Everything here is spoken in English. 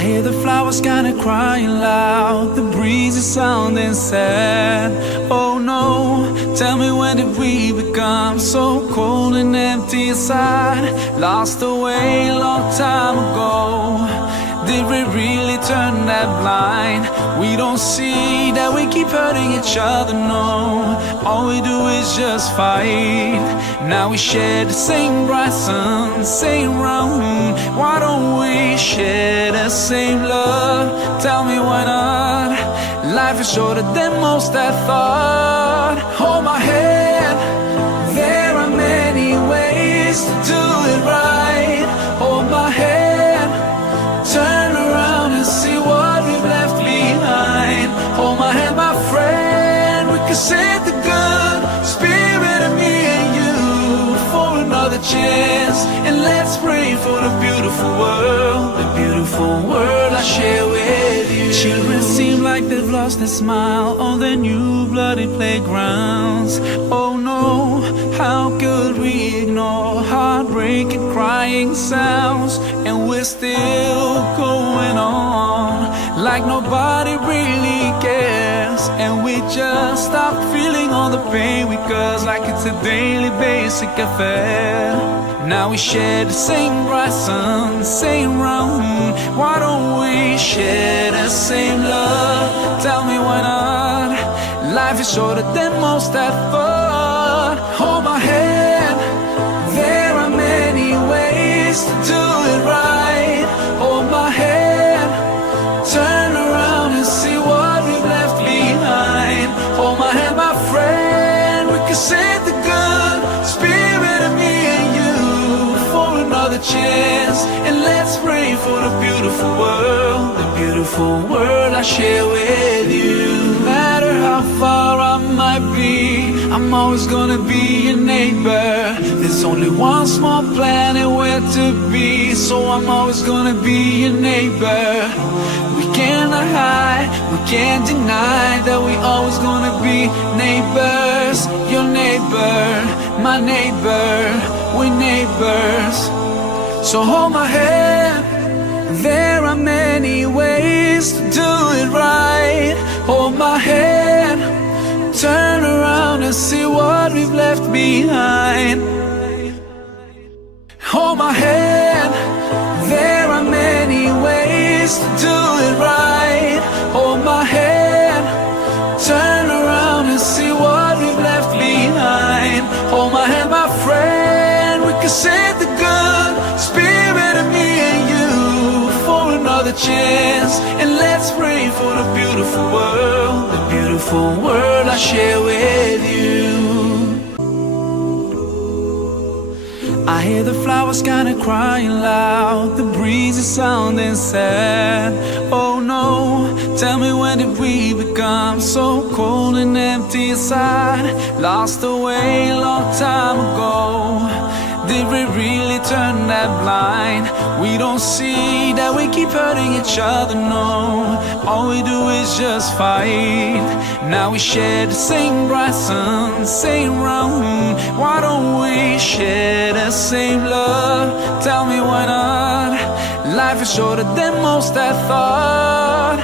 I hear the flowers kinda crying loud, the breeze is sounding sad. Oh no, tell me, when did we become so cold and empty inside? Lost away a long time ago. Did we really turn that blind? We don't see that we keep hurting each other, no. All we do is just fight. Now we share the same bright sun, same room. Why don't we share the same love? Tell me why not? Life is shorter than most I thought. Hold my hand, there are many ways to do it right. Hold my hand, turn around and see what we've left behind. Hold my hand, my friend, we can save the good spirit of me and you for another chance. And let's pray for the beautiful world I share with you. Children seem like they've lost their smile on their new bloody playgrounds. Oh no, how could we ignore heartbreaking crying sounds? And we're still going on like nobody really cares. And we just stop feeling all the pain we cause, like it's a daily basic affair. Now we share the same bright sun, same room. Why don't we share the same love? Tell me why not? Life is shorter than most I thought. Hold my hand, there are many ways to do it right. Hold my hand, turn around and see what we've left behind. Hold my hand, my friend, we can save the good spirit of me and you for another chance. And let's pray for the beautiful world I share with you. No matter how far I might be, I'm always gonna be your neighbor. There's only one small planet where to be, so I'm always gonna be your neighbor. We cannot hide, we can't deny that we always gonna be neighbors. Your neighbor, my neighbor, we neighbors. So hold my hand, there are many ways to do it right. Hold my hand, turn around and see what we've left behind. Hold my hand, there are many ways to do it right. Hold my hand, turn around and see what we've left behind. Hold my hand, my friend, we can save the good spirit of me and you for another chance. And let's pray for the beautiful world I share with you. I hear the flowers kinda crying loud, the breeze is sounding sad. Oh no, tell me, when did we become so cold and empty inside? Lost away a long time ago. Did we really turn that blind? We don't see that we keep hurting each other, no. All we do is just fight. Now we share the same bright sun, same room. Why don't we share the same love? Tell me why not? Life is shorter than most I thought.